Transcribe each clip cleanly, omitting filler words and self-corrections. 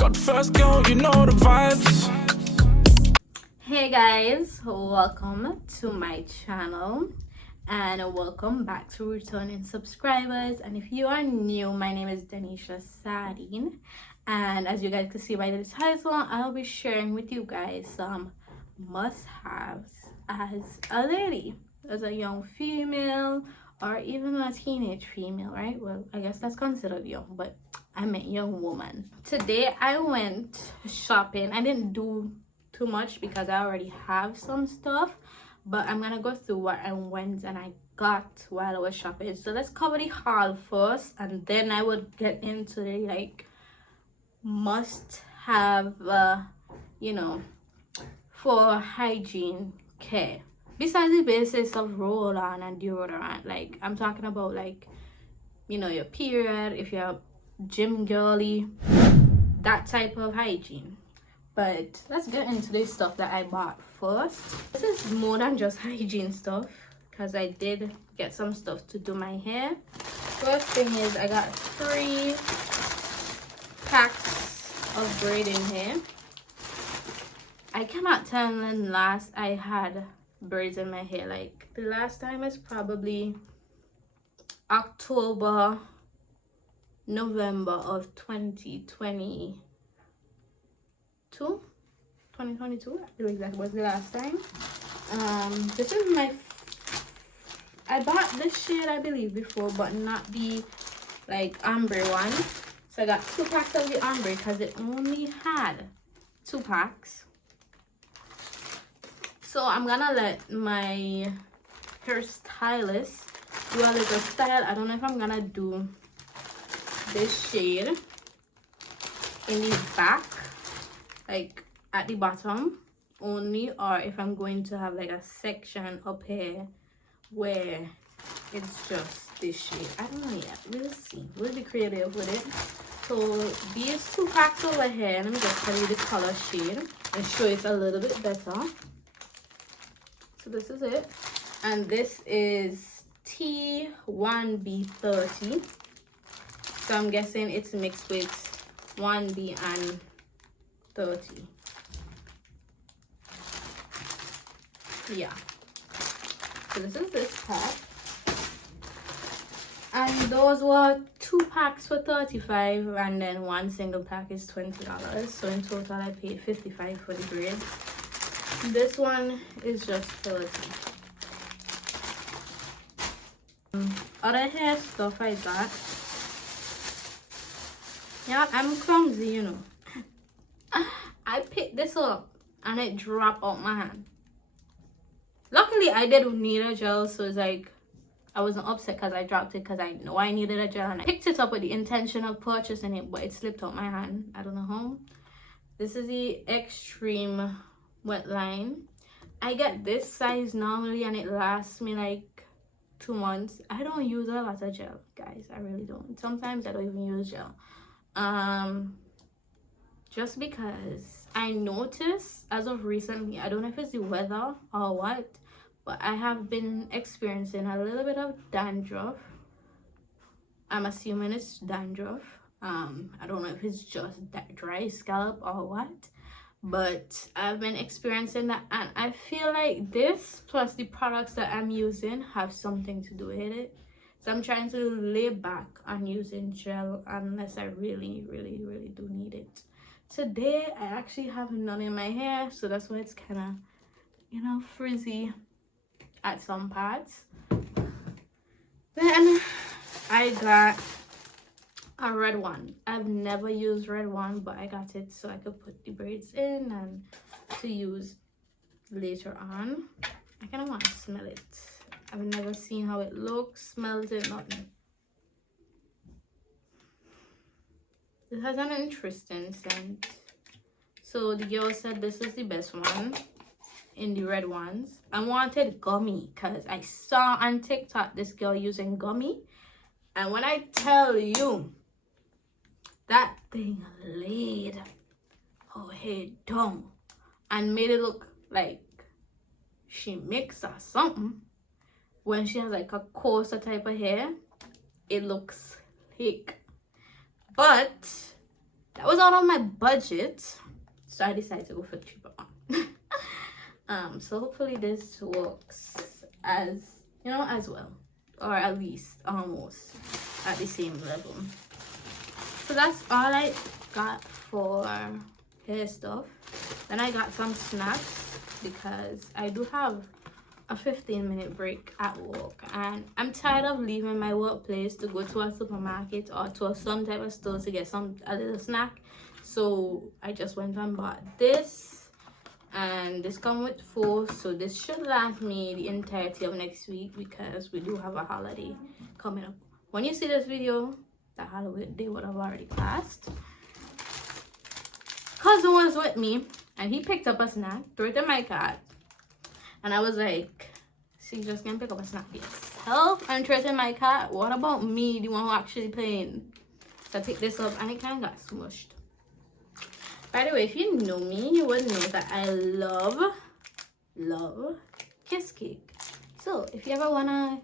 God first, girl, you know the vibes. Hey guys, welcome to my channel and welcome back to returning subscribers. And if you are new, my name is Denisha Sardine, and as you guys can see by the title, I'll be sharing with you guys some must-haves as a lady, as a young female, or even a teenage female, right? Well, I guess that's considered young, but I'm a young woman. Today I went shopping. I didn't do too much because I already have some stuff, but I'm gonna go through what I went and I got while I was shopping. So let's cover the haul first, and then I would get into the like must have for hygiene care, besides the basis of roll-on and deodorant. Like I'm talking about, like, your period, if you're a gym girly, that type of hygiene. But let's get into this stuff that I bought first. This is more than just hygiene stuff because I did get some stuff to do my hair. First thing is I got 3 packs of braiding hair. I cannot tell when last I had braids in my hair. Like the last time is probably October, November of 2022. I believe that was the last time. This is I bought this shade, I believe, before, but not the like ombre one. So I got 2 packs of the ombre because it only had 2 packs. So I'm gonna let my hairstylist do a little style. I don't know if I'm gonna do this shade in the back, like at the bottom only, or if I'm going to have like a section up here where it's just this shade. I don't know yet. We'll see. We'll be creative with it. So these 2 packs over here, let me just tell you the color shade and show it a little bit better. So this is it, and this is T1B30. So I'm guessing it's mixed with 1B and 30. Yeah. So this is this pack. And those were 2 packs for $35, and then 1 single pack is $20. So in total I paid $55 for the braid. This one is just $30. Other hair stuff I got. Yeah, I'm clumsy, I picked this up and it dropped out my hand. Luckily I did need a gel, so it's like I wasn't upset because I dropped it, because I know I needed a gel, and I picked it up with the intention of purchasing it, but it slipped out my hand. I don't know how. This is the Extreme Wet Line. I get this size normally and it lasts me like 2 months. I don't use a lot of gel, guys. I really don't. Sometimes I don't even use gel. Just because I noticed as of recently, I don't know if it's the weather or what, but I have been experiencing a little bit of dandruff. I'm assuming it's dandruff. I don't know if it's just that dry scalp or what, but I've been experiencing that, and I feel like this plus the products that I'm using have something to do with it. So I'm trying to lay back on using gel unless I really do need it. Today I actually have none in my hair, so that's why it's kind of frizzy at some parts. Then I got a red one. I've never used red one, but I got it so I could put the braids in and to use later on. I kind of want to smell it. I've never seen how it looks, smells it, nothing. It has an interesting scent. So the girl said this is the best one in the red ones. I wanted gummy because I saw on TikTok this girl using gummy, and when I tell you that thing laid her head down and made it look like she mixed or something. When she has like a coarser type of hair, it looks thick. But that was out of my budget, so I decided to go for the cheaper one. So hopefully this works as, you know, as well, or at least almost at the same level. So that's all I got for hair stuff. Then I got some snacks because I do have a 15-minute break at work, and I'm tired of leaving my workplace to go to a supermarket or to some type of store to get a little snack. So I just went and bought this, and this comes with 4, so this should last me the entirety of next week because we do have a holiday coming up. When you see this video, the holiday would have already passed. Cousin was with me and he picked up a snack, threw it in my cart, and I was like, she just gonna pick up a snack yourself and throw it in my cart? What about me, the one who actually playing? So I picked this up and it kind of got smushed. By the way, if you know me, you would know that I love kiss cake. So if you ever wanna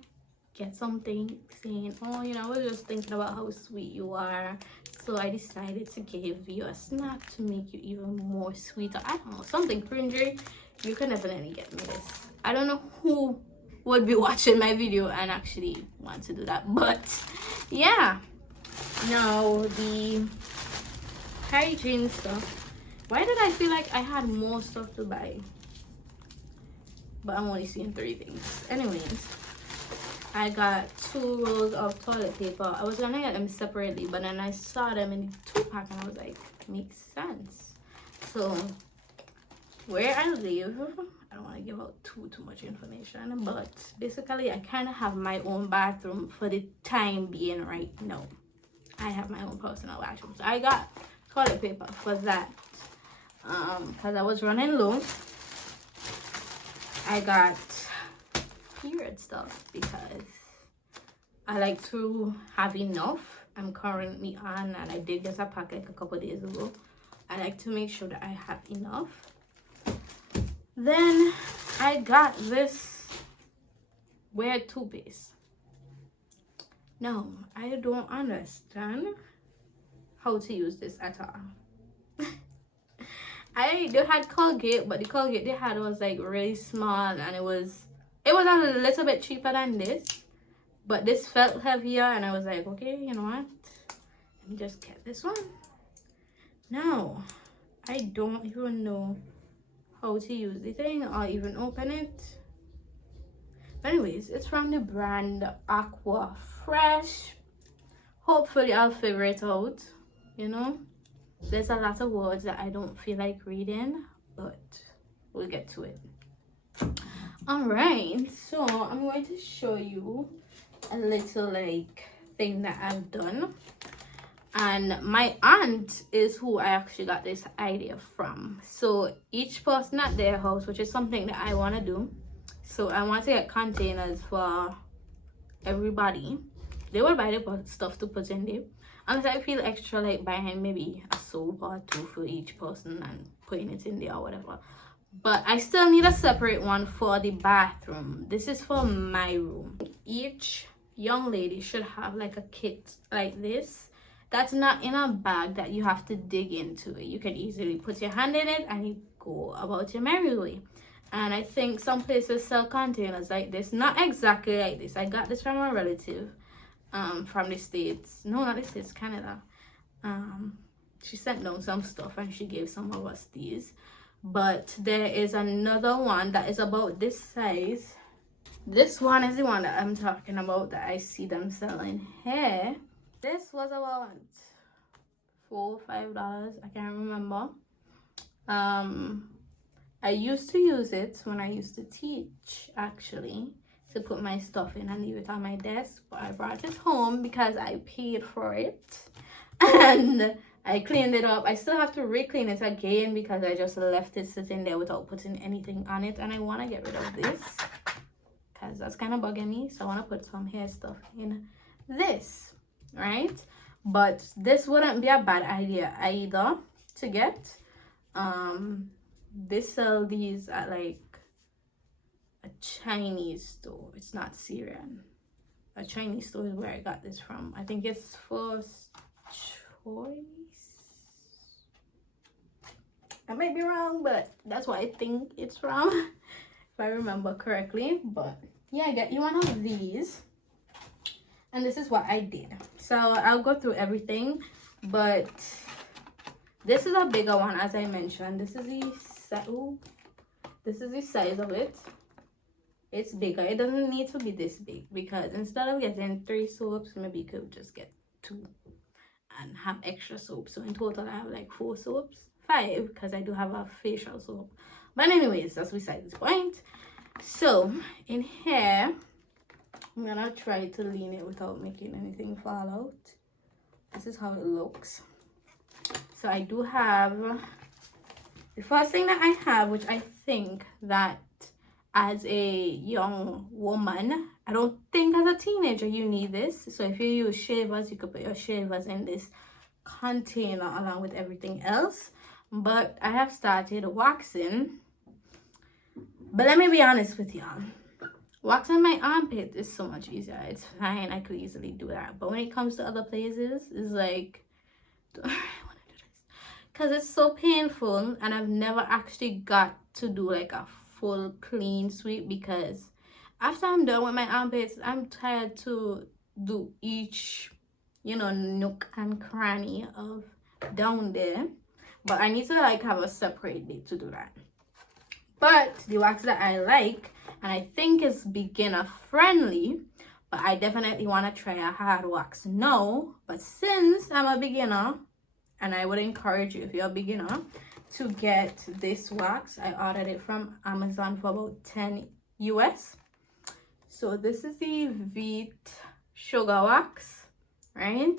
get something saying, oh, you know, I was just thinking about how sweet you are, so I decided to give you a snack to make you even more sweeter. I don't know, something cringy, you can definitely get me this. I don't know who would be watching my video and actually want to do that, but yeah. Now the hygiene stuff, why did I feel like I had more stuff to buy, but I'm only seeing 3 things? Anyways, I got 2 rolls of toilet paper. I was gonna get them separately, but then I saw them in 2-pack and I was like, makes sense. So where I live, I don't want to give out too much information, but basically I kind of have my own bathroom for the time being right now. I have my own personal bathroom, so I got toilet paper for that because I was running low. I got period stuff because I like to have enough. I'm currently on, and I did get a pack like a couple days ago. I like to make sure that I have enough. Then I got this weird toothpaste. No, I don't understand how to use this at all. They had Colgate, but the Colgate they had was like really small, and it was a little bit cheaper than this, but this felt heavier, and I was like, okay, you know what, let me just get this one. Now I don't even know how to use the thing or even open it. But anyways, it's from the brand Aqua Fresh. Hopefully I'll figure it out. You know, there's a lot of words that I don't feel like reading, but we'll get to it. All right, so I'm going to show you a little like thing that I've done, and my aunt is who I actually got this idea from. So each person at their house, which is something that I want to do, so I want to get containers for everybody. They will buy the stuff to put in there, unless I feel extra like buying maybe a soap or 2 for each person and putting it in there or whatever. But I still need a separate one for the bathroom. This is for my room. Each young lady should have like a kit like this that's not in a bag that you have to dig into it. You can easily put your hand in it and you go about your merry way. And I think some places sell containers like this, not exactly like this. I got this from a relative from the States. No, not the States, Canada. She sent down some stuff and she gave some of us these. But there is another one that is about this size. This one is the one that I'm talking about, that I see them selling here. This was about $4 or $5, I can't remember. I used to use it when I used to teach, actually, to put my stuff in and leave it on my desk. But I brought it home because I paid for it. And I cleaned it up. I still have to re-clean it again because I just left it sitting there without putting anything on it. And I want to get rid of this because that's kind of bugging me. So I want to put some hair stuff in this, right? But this wouldn't be a bad idea either to get. They sell these at like a Chinese store. It's not Syrian. A Chinese store is where I got this from. I think it's First Choice. I might be wrong, but that's what I think it's from, if I remember correctly. But yeah, get you one of these. And this is what I did. So I'll go through everything, but this is a bigger one, as I mentioned. This is the size of it. It's bigger. It doesn't need to be this big, because instead of getting 3 soaps, maybe you could just get 2 and have extra soap. So in total I have like 4 soaps, 5, because I do have a facial soap. But anyways, that's beside the point. So in here, I'm gonna try to lean it without making anything fall out. This is how it looks. So I do have the first thing that I have, which I think that as a young woman, I don't think as a teenager you need this. So if you use shavers, you could put your shavers in this container along with everything else. But I have started waxing. But let me be honest with y'all. Waxing my armpit is so much easier. It's fine. I could easily do that. But when it comes to other places, it's like, do I want to do this? Because it's so painful. And I've never actually got to do like a full clean sweep, because after I'm done with my armpits, I'm tired to do each, nook and cranny of down there. But I need to like have a separate day to do that. But the wax that I like, and I think is beginner friendly, but I definitely want to try a hard wax now. But since I'm a beginner, and I would encourage you, if you're a beginner, to get this wax. I ordered it from Amazon for about 10 US. So this is the Veet sugar wax, right?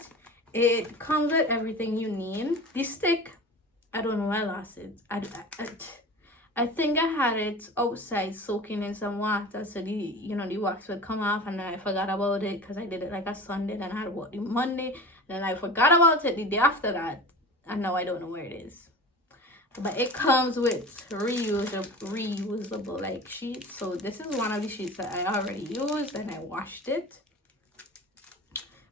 It comes with everything you need. The stick, I don't know where I lost it. I think I had it outside soaking in some water, so the wax would come off, and then I forgot about it because I did it like a Sunday, then I had about the Monday, then I forgot about it the day after that, and now I don't know where it is. But it comes with reusable like sheets. So this is one of the sheets that I already used, and I washed it,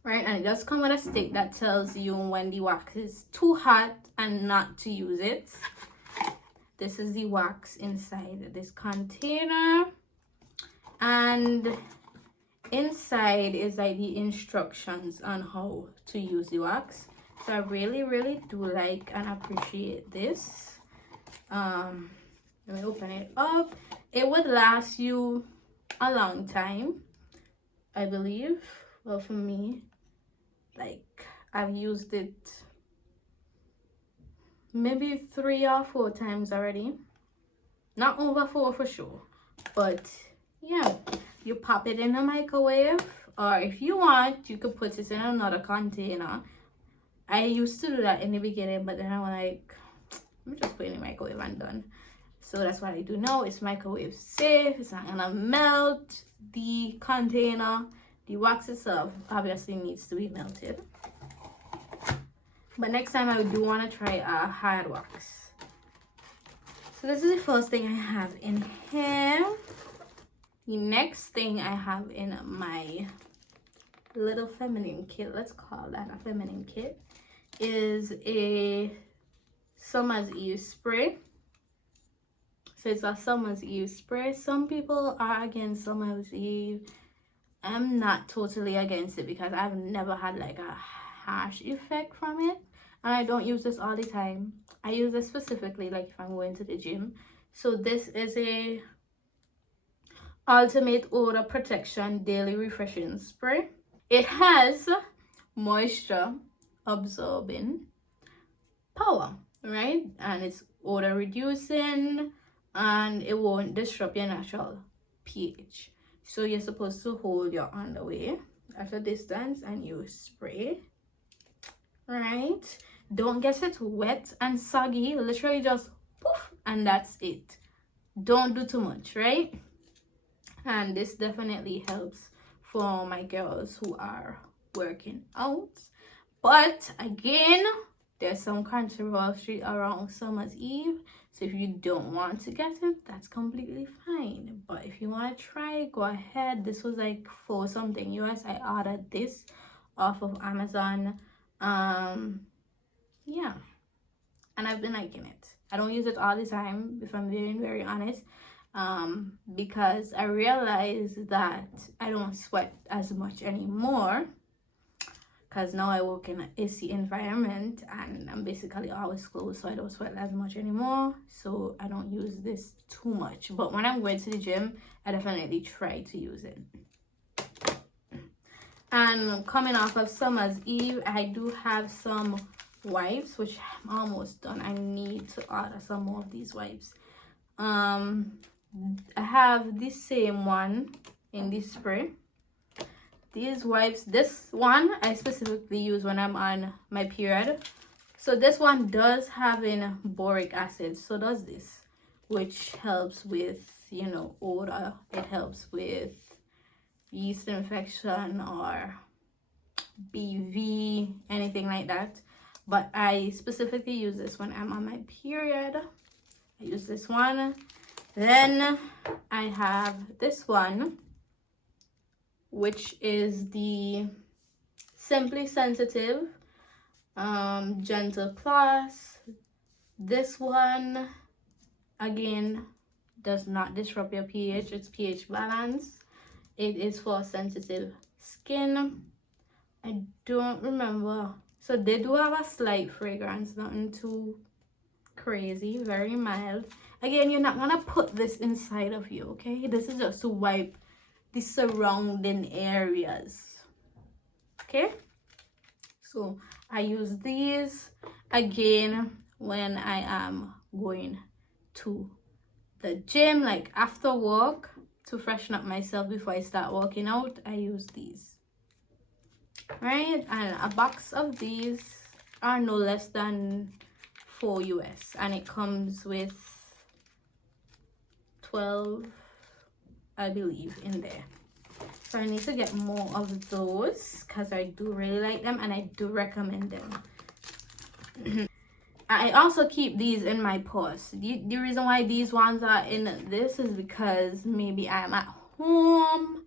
right? And it does come with a stick that tells you when the wax is too hot and not to use it. This is the wax inside this container, and inside is like the instructions on how to use the wax. So I really do like and appreciate this. Let me open it up. It would last you a long time, I believe. Well, for me, like, I've used it maybe 3 or 4 times already. Not over 4 for sure, but yeah, you pop it in the microwave, or if you want, you could put it in another container. I used to do that in the beginning, but then I'm like, let me just put it in the microwave and done. So that's what I do now. It's microwave safe. It's not gonna melt. The container, the wax itself obviously needs to be melted. But next time I do want to try a hard wax. So this is the first thing I have in here. The next thing I have in my little feminine kit, let's call that a feminine kit, is a Summer's Eve spray. So it's a Summer's Eve spray. Some people are against Summer's Eve. I'm not totally against it because I've never had like a harsh effect from it, and I don't use this all the time. I use this specifically like if I'm going to the gym. So this is a Ultimate Odor Protection Daily Refreshing Spray. It has moisture absorbing power, right? And it's odor reducing, and it won't disrupt your natural pH. So you're supposed to hold your underwear at a distance and you spray, right? Don't get it wet and soggy. Literally just poof, and that's it. Don't do too much, right? And this definitely helps for my girls who are working out. But again, there's some controversy around Summer's Eve. So if you don't want to get it, that's completely fine. But if you want to try, go ahead. This was like $4 something US. I ordered this off of Amazon. Yeah. And I've been liking it. I don't use it all the time, if I'm being very honest, because I realized that I don't sweat as much anymore, because now I work in an AC environment and I'm basically always closed, so I don't sweat as much anymore. So I don't use this too much. But when I'm going to the gym, I definitely try to use it. And coming off of Summer's Eve, I do have some wipes, which I'm almost done. I need to order some more of these wipes. I have the same one in this spray. These wipes, this one I specifically use when I'm on my period. So this one does have in boric acid, so does this, which helps with, you know, odor. It helps with yeast infection or BV, anything like that. But I specifically use this when I'm on my period. I use this one. Then I have this one, which is the Simply Sensitive Gentle Class. This one, again, does not disrupt your pH. It's pH balance. It is for sensitive skin. I don't remember. So they do have a slight fragrance, nothing too crazy, very mild. Again, you're not gonna put this inside of you, okay? This is just to wipe the surrounding areas, okay? So I use these again when I am going to the gym, like after work, to freshen up myself before I start working out. I use these, right? And a box of these are no less than $4 US, and it comes with 12, I believe, in there. So I need to get more of those because I do really like them and I do recommend them. I also keep these in my purse. The reason why these ones are in this is because maybe I'm at home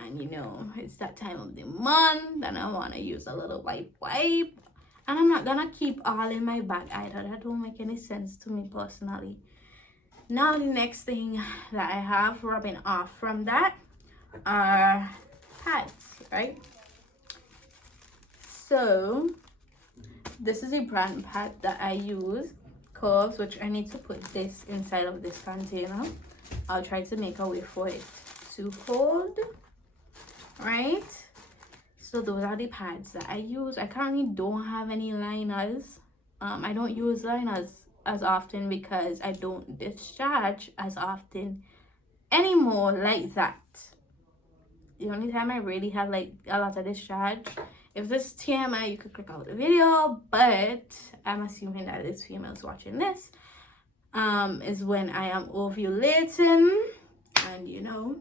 and, you know, it's that time of the month and I want to use a little wipe. And I'm not gonna keep all in my bag either. That don't make any sense to me personally. Now the next thing that I have rubbing off from that are pads, right? So this is a brand pad that I use, Curves, which I need to put this inside of this container. I'll try to make a way for it to hold, right? So those are the pads that I use. I currently don't have any liners. I don't use liners as often because I don't discharge as often anymore like that. The only time I really have like a lot of discharge, if this is TMI, you could click out the video, but I'm assuming that it's females watching this, is when I am ovulating and, you know,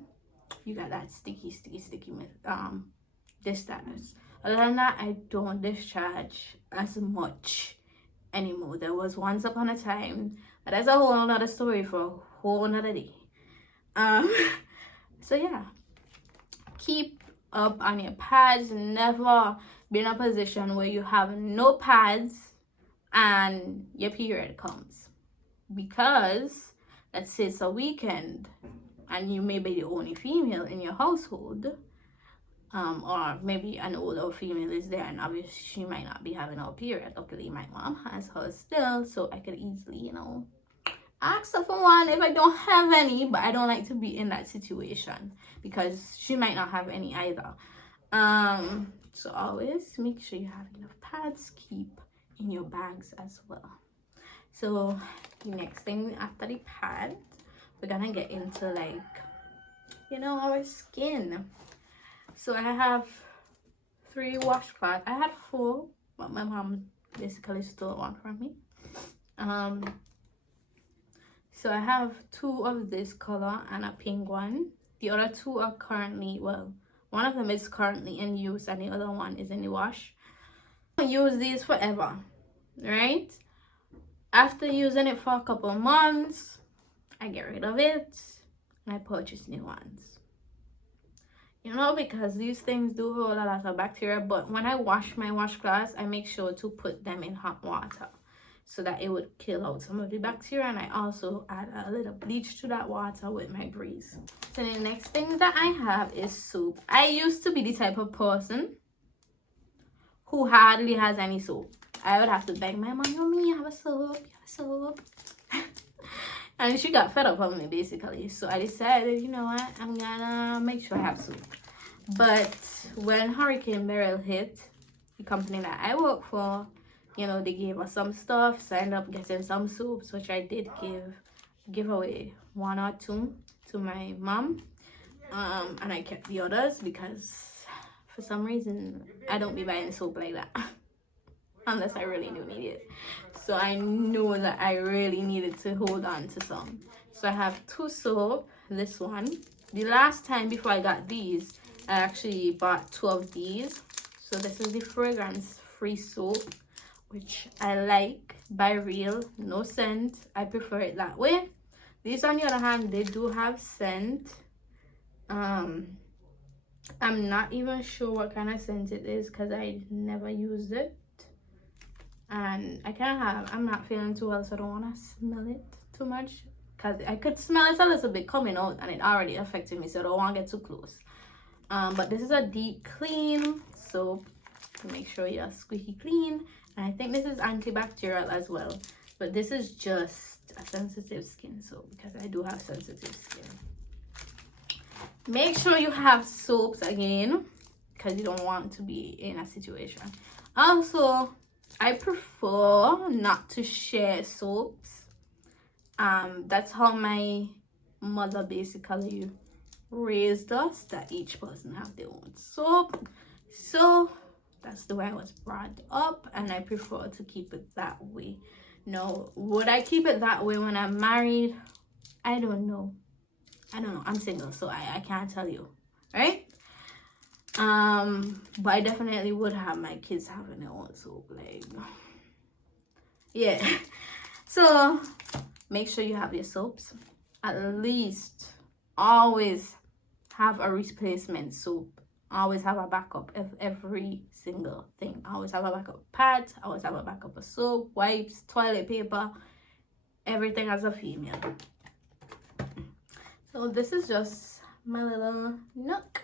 you got that sticky discharge. Other than that, I don't discharge as much anymore. There was once upon a time, but that's a whole nother story for a whole nother day. So yeah, keep up on your pads. Never be in a position where you have no pads and your period comes, because let's say it's a weekend and you may be the only female in your household, or maybe an older female is there and obviously she might not be having her period. Luckily my mom has hers still, so I could easily, you know, ask her for one if I don't have any, but I don't like to be in that situation because she might not have any either. So always make sure you have enough pads. Keep in your bags as well. So the next thing after the pad, we're gonna get into, like, you know, our skin. So I have 3 washcloths. I had 4, but my mom basically stole one from me. So I have 2 of this color and a pink one. The other 2 are currently, well, one of them is currently in use and the other one is in the wash. I use these forever, right? After using it for a couple of months, I get rid of it and I purchase new ones. You know, because these things do hold a lot of bacteria, but when I wash my washcloths, I make sure to put them in hot water so that it would kill out some of the bacteria. And I also add a little bleach to that water with my breeze. So the next thing that I have is soap. I used to be the type of person who hardly has any soap. I would have to beg my mom, "Mommy, you have a soap, you have a soap." And she got fed up of me, basically. So I decided, you know what, I'm gonna make sure I have soap. But when Hurricane Beryl hit, the company that I work for, you know, they gave us some stuff. So I ended up getting some soaps, which I did give away 1 or 2 to my mom. And I kept the others because for some reason I don't be buying soap like that unless I really do need it. So I know that I really needed to hold on to some. So I have 2 soap. This one, the last time before I got these, I actually bought 2 of these. So this is the fragrance free soap, which I like, by Real, no scent. I prefer it that way. These, on the other hand, they do have scent. I'm not even sure what kind of scent it is because I never used it. And I'm not feeling too well, so I don't want to smell it too much because I could smell it a little bit coming out and it already affected me, so I don't want to get too close. But this is a deep clean soap to make sure you're squeaky clean. And I think this is antibacterial as well. But this is just a sensitive skin soap because I do have sensitive skin. Make sure you have soaps again because you don't want to be in a situation. Also, I prefer not to share soaps. That's how my mother basically raised us, that each person have their own soap. So that's the way I was brought up, and I prefer to keep it that way. Now, would I keep it that way when I'm married? I don't know. I'm single, so I can't tell you, right? But I definitely would have my kids having their own soap, like, yeah. So make sure you have your soaps. At least always have a replacement soap. Always have a backup of every single thing. Always have a backup pad. Always have a backup of soap, wipes, toilet paper, everything as a female. So this is just my little nook,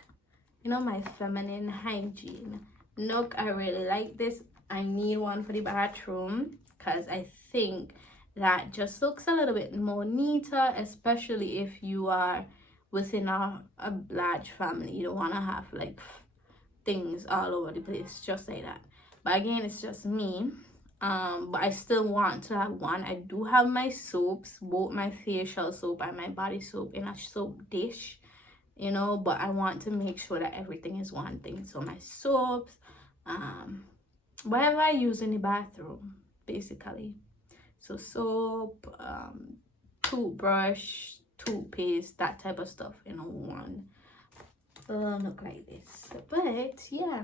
you know, my feminine hygiene nook. I really like this. I need one for the bathroom because I think that just looks a little bit more neater, especially if you are within a large family. You don't want to have like things all over the place just like that. But again, it's just me. But I still want to have one. I do have my soaps, both my facial soap and my body soap, in a soap dish, you know, but I want to make sure that everything is one thing. So my soaps, whatever I use in the bathroom, basically. So soap, toothbrush, toothpaste, that type of stuff in one look like this. But yeah,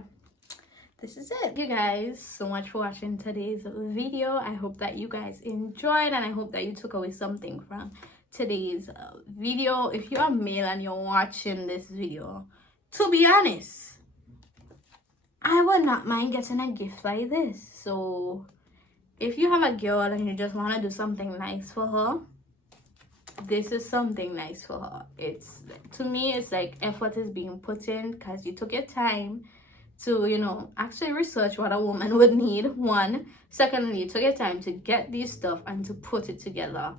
this is it, you guys. So much for watching today's video. I hope that you guys enjoyed, and I hope that you took away something from today's video. If you're a male and you're watching this video, to be honest, I would not mind getting a gift like this. So if you have a girl and you just want to do something nice for her, this is something nice for her. It's, to me, it's like effort is being put in because you took your time to, you know, actually research what a woman would need, one. Secondly, you took your time to get this stuff and to put it together.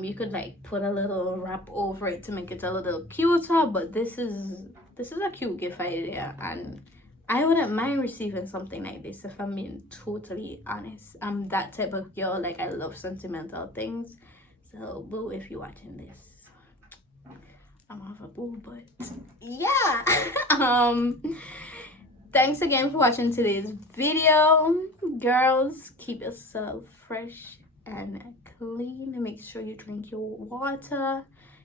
You could like put a little wrap over it to make it a little cuter, but this is a cute gift idea, and I wouldn't mind receiving something like this if I'm being totally honest. I'm that type of girl, like I love sentimental things. So boo, if you're watching this, I'm off a boo, but yeah. Thanks again for watching today's video. Girls, keep yourself fresh and clean. Make sure you drink your water.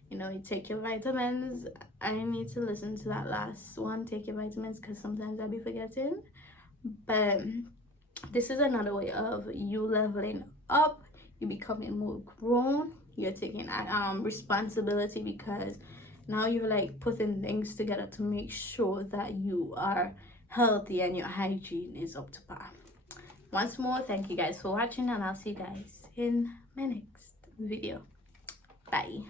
You know, you take your vitamins. I need to listen to that last one, take your vitamins, because sometimes I'll be forgetting. But this is another way of you leveling up. You becoming more grown. You're taking responsibility, because now you're like putting things together to make sure that you are healthy and your hygiene is up to par. once more, thank you guys for watching, and I'll see you guys in my next video. Bye.